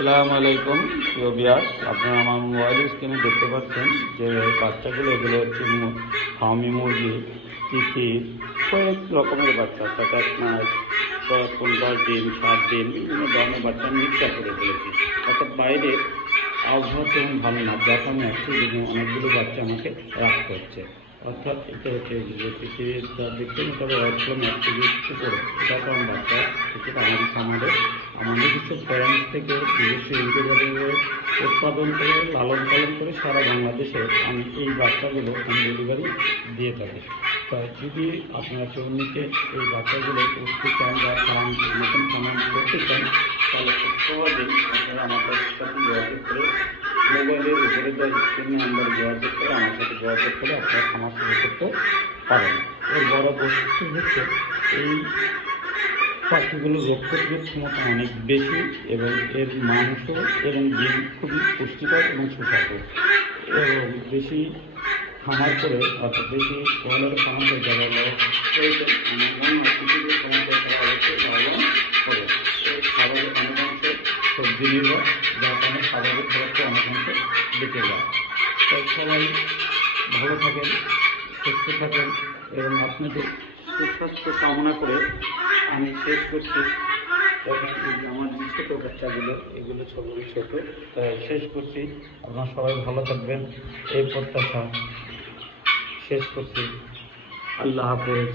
আসসালামু আলাইকুম প্রিয় ভিউয়ার্স, আপনারা আমার মোবাইল স্ক্রিনে দেখতে পাচ্ছেন যে বাচ্চাগুলো এগুলো হচ্ছে ফার্মি মুরগি, তিতির, কয়েক রকমের বাচ্চা, অর্থাৎ 1 মাস, 10-15 দিন, 7 দিন, বিভিন্ন ধরনের বাচ্চা মিক্সচার করে ফেলেছি। অর্থাৎ বাইরে আবহাওয়া তেমন ভালো না, যার কারণে একটি দিনে অনেকগুলো বাচ্চা আমাকে রাখতে হচ্ছে। অর্থাৎ এটা হচ্ছে যে পৃথিবীর দেখতে তবে একদম 1 কেজির উপরে, যার কারণ বাচ্চা কিছুটা আমাদের কিছু প্যারেন্টস থেকে নিজস্ব ইনকিউবেটরে উৎপাদন করে লালন পালন করে সারা বাংলাদেশে আমি এই বাচ্চাগুলো হোম ডেলিভারি দিয়ে থাকি। তা যদি আপনারা কেউ নিতে এই বাচ্চাগুলো পুষতে চান বা নতুন খামার করতে চান, তাহলে খুব সহজেই আপনারা আমাদের সাথে যোগাযোগ করে মোবাইলের উপরে দেওয়া স্ক্রিনে নাম্বার যোগাযোগ করে আমার সাথে যোগাযোগ করে আপনারা খামার শুরু করতে পারেন। এর বড় বৈশিষ্ট্য হচ্ছে এই পাখিগুলো রোগ প্রতিরোধ ক্ষমতা অনেক বেশি এবং এর মাংস এবং ডিম খুবই পুষ্টিকর এবং সুস্বাদু এবং বেশি খামার করে, অর্থাৎ বেশি কোয়ালের খামার করে যারা প্রয়োজন আমার মনে হয় পৃথিবীর সমস্ত তারা অবশ্যই লাভবান করে। এই খাবারের অনেকাংশ সবজি নির্ভর, যার কারণে খাবারের খরচটা অনেকাংশ বেঁচে যায়। তাই সবাই ভালো থাকেন, সুস্থ থাকেন এবং আপনাদের সুস্বাস্থ্য কামনা করে আমি শেষ করছি। আমার যে ছোটো বাচ্চাগুলো এগুলো সবই ছোটো, তাই শেষ করছি। আপনারা সবাই ভালো থাকবেন এই প্রত্যাশা শেষ করছি। আল্লাহ হাফেজ।